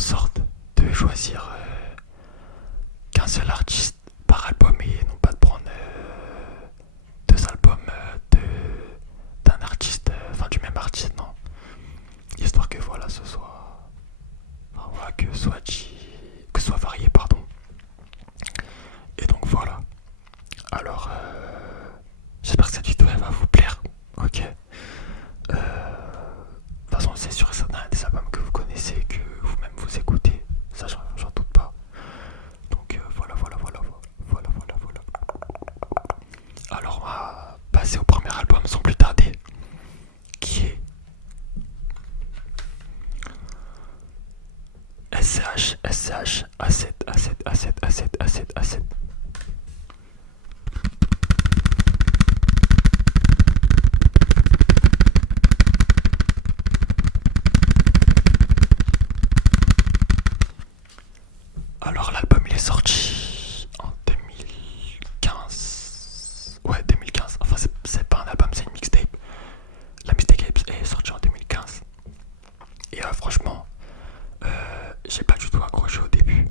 sorte de choisir qu'un seul artiste par album et non pas de prendre deux albums d'un artiste, enfin du même artiste, non. Histoire que voilà, ce soit. Enfin, voilà, que ce soit varié, pardon. Et donc voilà. Alors, j'espère que cette vidéo elle va vous plaire. Ok. De toute façon, c'est sûr et certain, il y a des albums que vous connaissez, que vous-même vous écoutez. Ça, j'en doute pas. Donc voilà. Alors, on va passer au premier album sans plus tarder, qui est SCH A7. Alors l'album il est sorti en 2015. Ouais, 2015. Enfin c'est pas un album, c'est une mixtape. La mixtape est sortie en 2015. Et franchement, j'ai pas du tout accroché au début.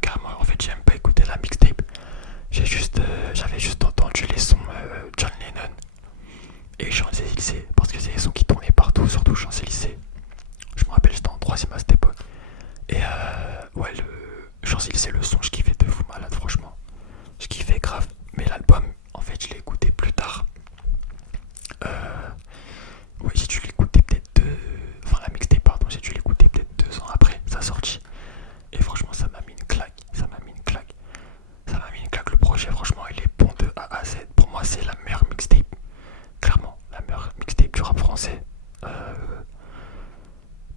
Carrément, en fait, j'ai même pas écouté la mixtape. J'avais juste entendu les sons John Lennon et Champs-Élysées, parce que c'est des sons qui tournaient partout, surtout Champs-Élysées. Je me rappelle, j'étais en 3ème à cette époque. Et ouais, le Champs-Élysées, le son, je kiffais de fou malade, franchement. Je kiffais grave. Mais l'album, en fait, je l'ai écouté plus tard. Ouais, j'ai dû l'écouter peut-être enfin, la mixtape, pardon, j'ai dû l'écouter peut-être 2 ans après sa sortie. Et franchement, ça m'a mis une claque. Le projet, franchement, il est bon de A à Z. Pour moi, c'est la meilleure mixtape. Clairement, la meilleure mixtape du rap français.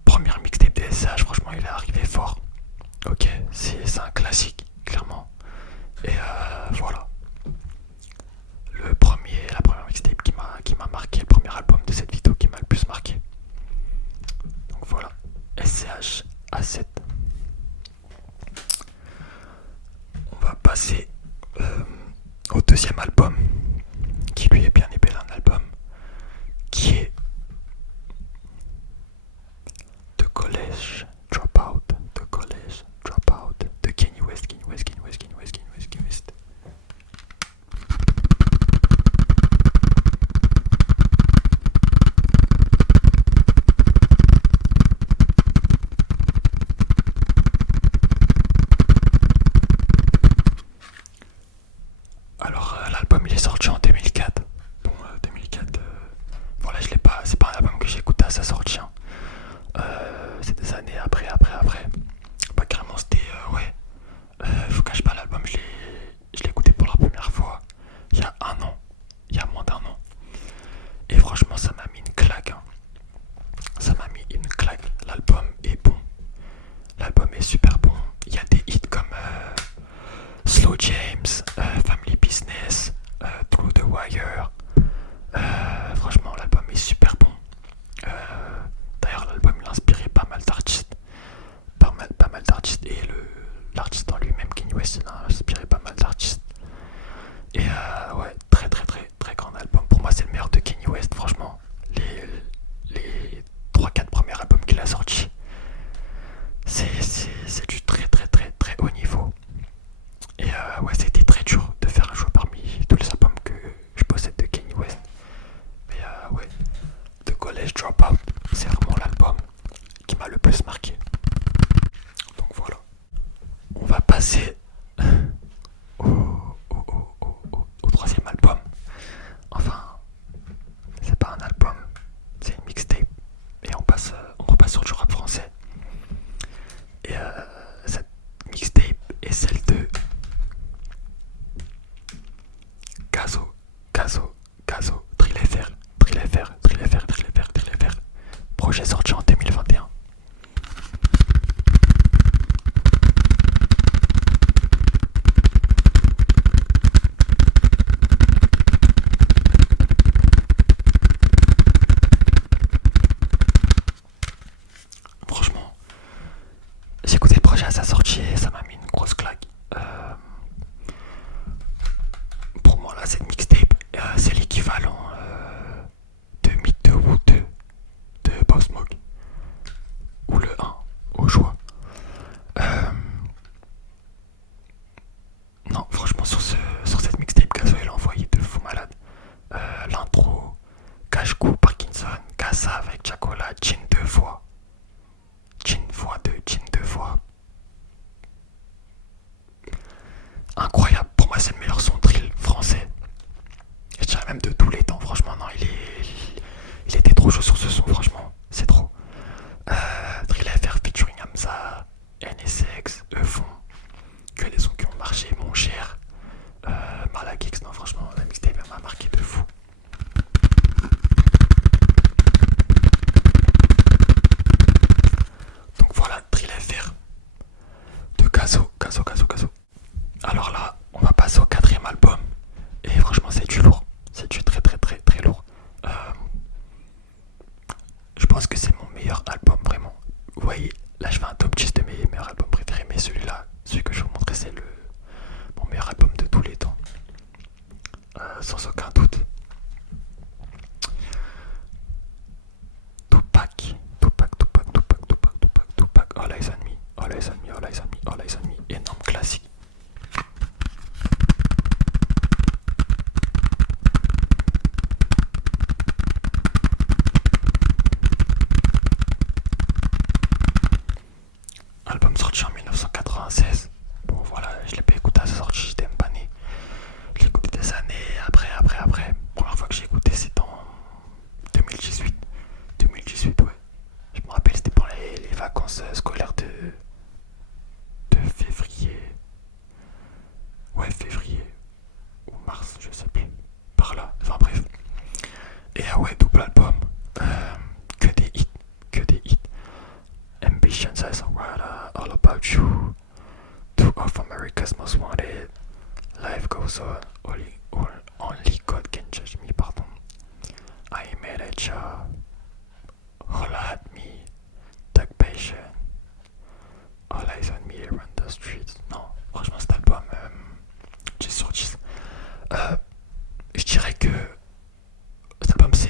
Première mixtape de SCH, franchement, il est arrivé fort. Ok, c'est un classique, clairement. Et voilà. La première mixtape qui m'a marqué, le premier album de cette vidéo qui m'a le plus marqué. Donc voilà, SCH A7. On va passer au deuxième album, qui lui est bien épais d'un album, qui est The College Dropout de Kanye West. Alors l'album il est sorti en 2004. Bon 2004, voilà, je l'ai pas, c'est pas un album que j'ai écouté à sa sortie, hein. C'est des années après. Bah carrément c'était ouais. Je vous cache pas, l'album je l'ai écouté pour la première fois il y a un an, il y a moins d'un an. Et franchement ça m'a mis une claque, hein. Ça m'a mis une claque. L'album est bon. L'album est super bon. Il y a des hits comme Slow James, Family Business, Through the Wire. Franchement l'album est super bon. D'ailleurs l'album il a inspiré pas mal d'artistes. Pas mal d'artistes. Et l'artiste en lui-même, Kanye West, il a inspiré pas mal d'artistes. Et ouais, très grand album. Pour moi c'est le meilleur de Kanye West, franchement. Les 3-4 premiers albums qu'il a sortis, c'est du très haut niveau. Et ouais, c'était très dur de faire un choix parmi tous les albums que je possède de Kanye West. Mais ouais, The College Dropout, c'est vraiment l'album qui m'a le plus marqué. Donc voilà. On va passer au troisième album. Enfin, c'est pas un album, c'est une mixtape. Et on repasse sur du rap français. Et cette mixtape est celle de Gazo, Trill FR. Projet sorti en 2021. All Eyes on Me, All Eyes on Me, All Eyes on Me, énorme classique. Album sorti en 1996. Bon voilà, je l'ai pas écouté à sa sortie, j'étais même pas né. Je l'ai écouté des années après. Première fois que j'ai écouté c'est en 2018. 2018 ouais. Je me rappelle c'était pour les vacances scolaires de février. Ouais février. Ou mars, je sais plus. Par là, enfin bref. Et ouais, double album. Que des hits. Que des hits. Ambition says all about you. Two of America's Most Wanted. Life goes on. Only God can judge me, pardon. I made a job. All at me. Take patient. All eyes on me around the streets. Non, franchement, cet album, 10 sur 10. Je dirais que cet album, c'est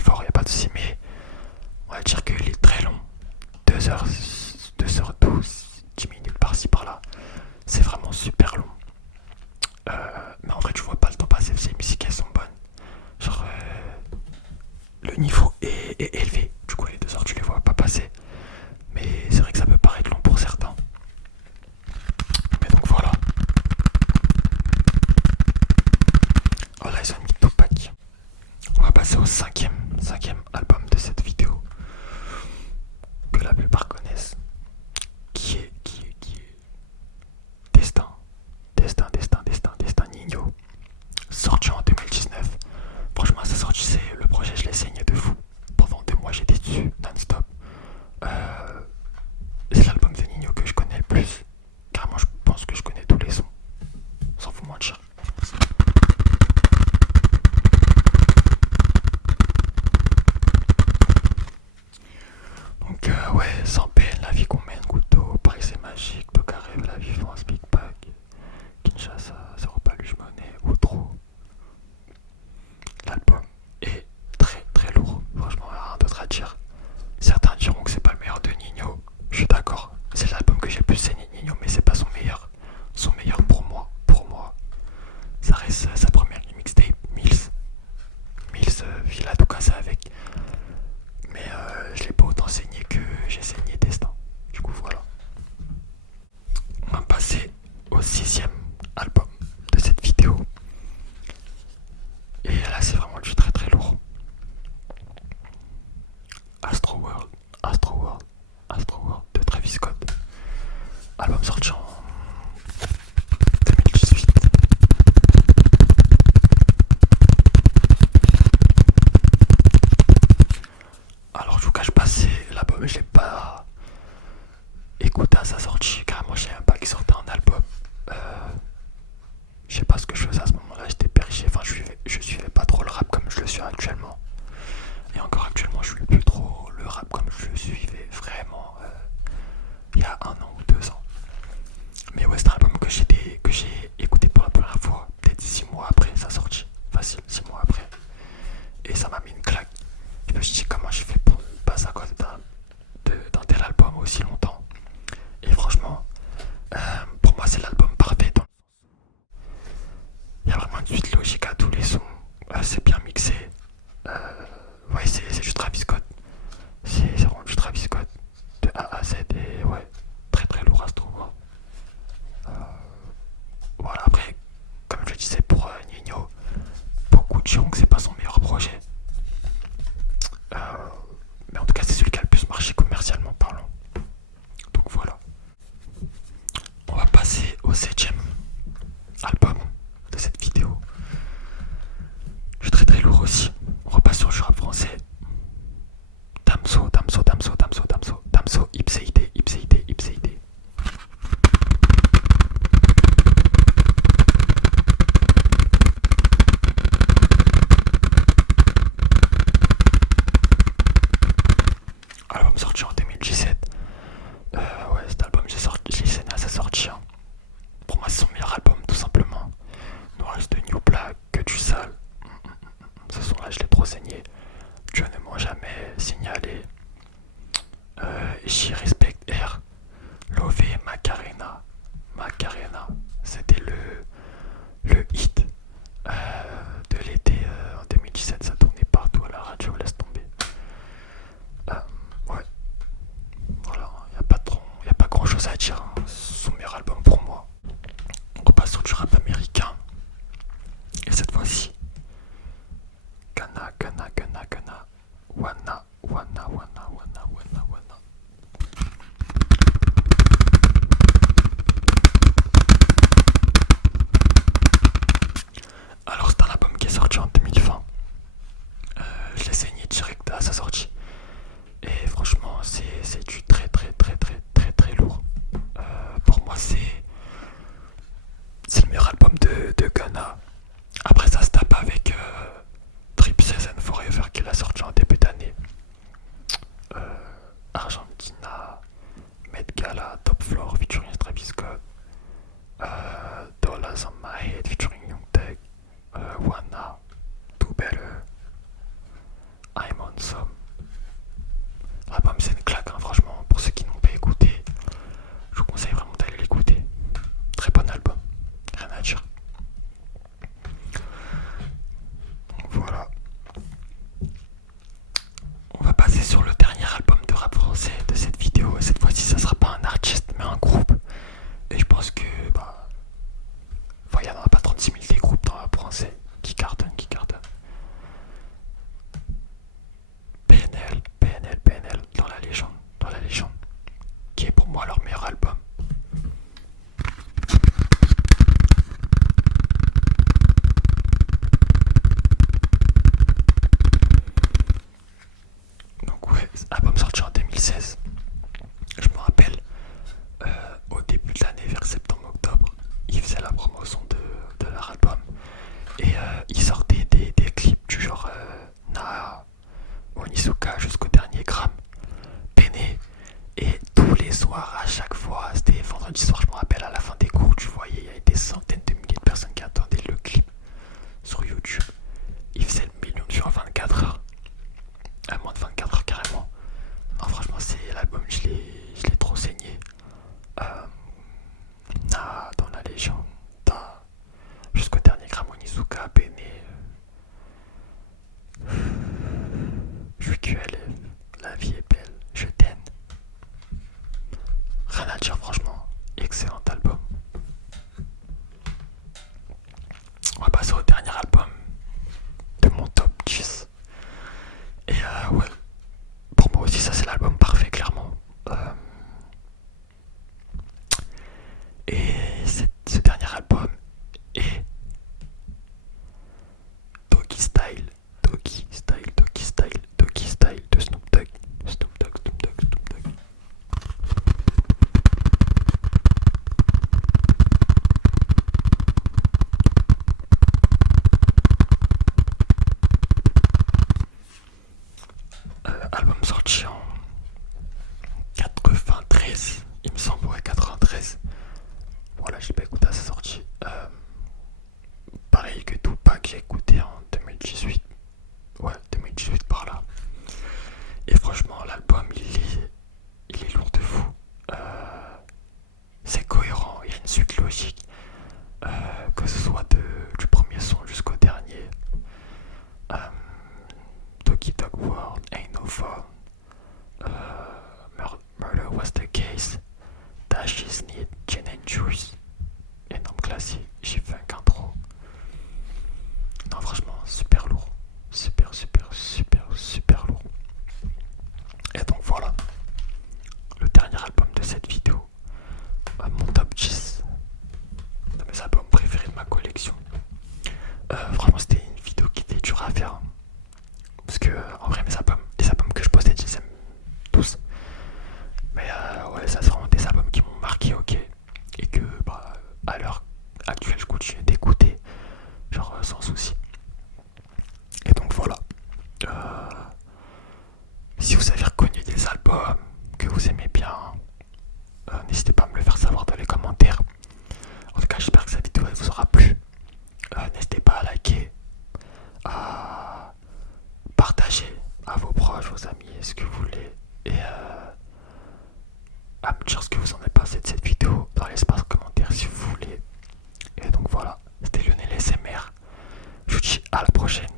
fort, y a pas de soucis, mais on va dire qu'il est très long. 2h12, 10 minutes par-ci par-là. C'est vraiment super long. Mais en vrai, tu vois pas le temps passer, ces musiques elles sont bonnes. Genre, le niveau est élevé. Du coup, les 2 heures, tu les vois pas passer. Mais c'est vrai que ça peut paraître long pour certains. Mais donc voilà. Oh là, ils ont mis Tupac. On va passer au cinquième album de cette vidéo. Que la plupart connaissent. Qui est Destin. Destin Nino. Sorti en 2019. Franchement, à sa sortie, c'est le projet, je l'ai saigné de fou. Pendant 2 mois, j'étais dessus, non-stop. C'est l'album de Nino que je connais le plus. Carrément, je pense que je connais tous les sons. Sans vous mentir. Donc, ouais, sans peine, la vie qu'on mène, couteau, Paris c'est magique, le carré, la vie France, Big Pack, Kinshasa, zéro paluche monnaie, ou trop. L'album est très lourd, franchement, rien d'autre à dire. Certains diront que c'est pas le meilleur de Nino, je suis d'accord. C'est l'album que j'ai le plus saigné de Nino, mais c'est pas son meilleur. Son meilleur pour moi, ça reste sa première mixtape, Mills, Villa tout casé avec. Mais je l'ai pas autant saigné que j'ai saigné Destin. Du coup voilà. On va passer au 6ème album de cette vidéo. Et là c'est vraiment du très lourd. Astro World de Travis Scott. Album sorti en 2018. Alors je vous cache pas, c'est l'album, je l'ai pas écouté à sa sortie. Carrément, je savais même pas qu'il sortait un album. Je sais pas ce que je faisais à ce moment-là, j'étais perché. Enfin, je suivais pas trop le rap comme je le suis actuellement. Et encore actuellement, je suis plus trop le rap comme je le suivais vraiment il y a 1 an ou 2 ans. Mais ouais, c'est un album que j'ai écouté pour la première fois, peut-être 6 mois après sa sortie. Facile, 6 mois après. Et ça m'a mis une claque. Je me suis dit comment j'ai fait pour passer à cause d'un tel album aussi longtemps. Et franchement, pour moi c'est l'album parfait. Il y a vraiment une suite logique à tous les sons. C'est bien mixé. Ouais, c'est du Travis Scott. C'est vraiment du Travis Scott de A soir, à chaque fois, c'était vendredi soir, je me rappelle, à la fin des cours, tu voyais, il y avait des centaines de milliers de personnes qui attendaient le clip sur YouTube. Il faisait le million de vues en 24 heures. À moins de 24 heures carrément. Non, franchement, c'est l'album, je l'ai trop saigné. Dans la légende, jusqu'au dernier gramme, Onizuka, Bene. Je suis QLF, la vie est belle, je t'aime. Rien à dire, franchement, excellent album. On va passer au dernier album de mon top 10. Et ouais, pour moi aussi, ça c'est l'album parfait, clairement. Et ce dernier album est Doggy Style, Doggy Style, Doggy Style, Doggy Style de Snoop Dogg. Snoop Dogg, Snoop Dogg, Snoop Dogg. Album sorti en 93, il me semble, ouais, 93. Voilà, je l'ai pas écouté à sa sortie. Pareil que Tupac, j'ai écouté en 2018. Ouais, 2018 par là. Et franchement, l'album, il est lourd de fou. C'est cohérent, il y a une suite logique. Que ce soit du premier son jusqu'au dernier. Doggy Dogg World, Ain't No Fun. Murder Was The Case. Dash Is Need, Gin and Juice. Énorme classique, j'ai fait un intro. Non, franchement, super lourd. Super, super, super, super lourd. Et donc voilà, le dernier album de cette vidéo, mon top 10 de mes albums préférés de ma collection. Vraiment, c'était une vidéo qui était dure à faire. Parce que, en vrai, les albums que je possède, je les aime tous. Mais ouais, ça c'est vraiment des albums qui m'ont marqué, ok. Et que, bah, à l'heure actuelle, je continue d'écouter, genre sans souci. Et donc voilà. Si vous avez reconnu des albums que vous aimez bien, n'hésitez pas à me le faire savoir dans les commentaires. En tout cas, j'espère que cette vidéo elle vous aura plu. N'hésitez pas à liker, à partager à vos proches, vos amis, ce que vous voulez. Et à me dire ce que vous en avez pensé de cette vidéo dans l'espace commentaire si vous voulez. Et donc voilà, c'était Lionel SMR. Je vous dis à la prochaine.